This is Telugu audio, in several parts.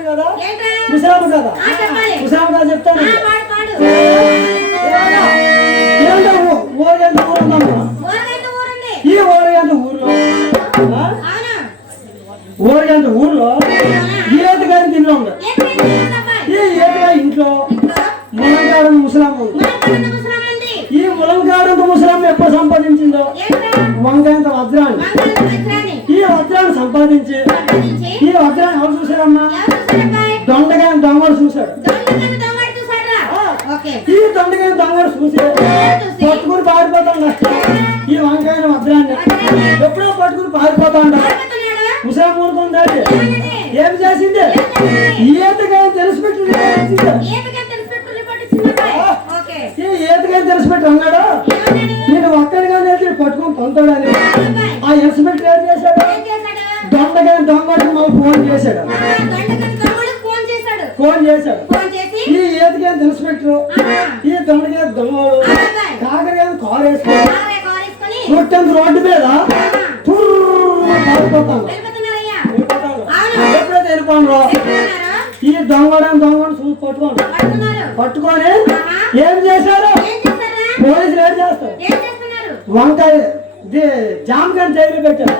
చెప్పాను కదా? ముసలాము కదా. ముసలాము కదా చెప్తాను. పాడు, పాడు. ఈ ఊరికెంత ఊర్లో? ఊరికెంత ఊర్లో? ఈ ఏతగారి ఏంటి? అబ్బాయి? ఈ ఏతగా ఇంట్లో ఇంట్లో? ఈ ములంగాడు ముసలాం ఎప్పుడు సంపాదించిందో? వంకాయంత వజ్రాన్ని ఈ వజ్రాన్ని సంపాదించి ఈ వజ్రాన్ని ఎవరు అబ్బాయి? దొండగాయ దొంగడు చూశాడు. ఈ దొండగాయ దొంగడు చూసి పట్టుకుని పారిపోతాడు ఈ వంకాయ వజ్రాన్ని ఎప్పుడో పట్టుకుని పారిపోతాడు? ముసలాం ఊరుకుంది ఏమన్నది? ఏం చేసింది? ఈతగా తెలిసిపెట్టి ఈతకే ఈ ఈతగా తెలిసిపెట్టి అన్నాడు? నేను ఒక్కడిగా నేర్చి పట్టుకొని అబ్బాయి. ఆ ఇన్స్పెక్టర్ ఏం చేశాడు? దొండగా దొంగడికి మళ్ళీ ఫోన్ చేశాడు ఫోన్ చేశాడు. ఈ ఈతగా ఇన్స్పెక్టర్ ఆహా. ఈ దొండగా దొంగడు. కాకరగా కారు వేసుకొని కారే కారేసుకొని పుట్టంత రోడ్డు మీద పారిపోతాను. ఎప్పుడైతే వెళ్ళిపోను. ఈ దొంగడం దొంగడు చూసి పట్టుకోను పడుతున్నారు. పట్టుకొని. ఏం చేశారు ఏం చేస్తారా? పోలీసులు ఏం చేస్తారు ఏం చేస్తున్నారు? వంకాయ జామకాయ జైలు పెట్టారు.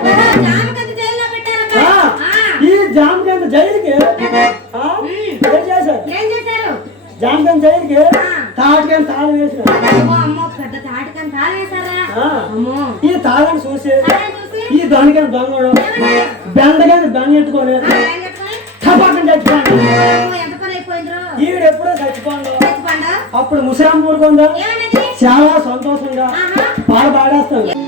ఈ జామకాయ జైలుకి ఏం చేశారు? జామకాయ జైలుకి ఆ. తాటికాయ తాళం అమ్మో. ఈ తాళం చూసి ఈ దొంగకాయ దొంగడు? బెండకాయ బెండ ఎట్టుకొని ఆ, ఏం చెప్పుకొని? టపాకం చచ్చిపోయాడు అమ్మో, ఎంత పని అయిపోయిండ్రు? ఈవిడ ఎప్పుడో చచ్చిపోండు చచ్చిపోండా? అప్పుడు ముసలాం ఏమన్నది? చాలా సంతోషంగా. పాట పాడేస్తాను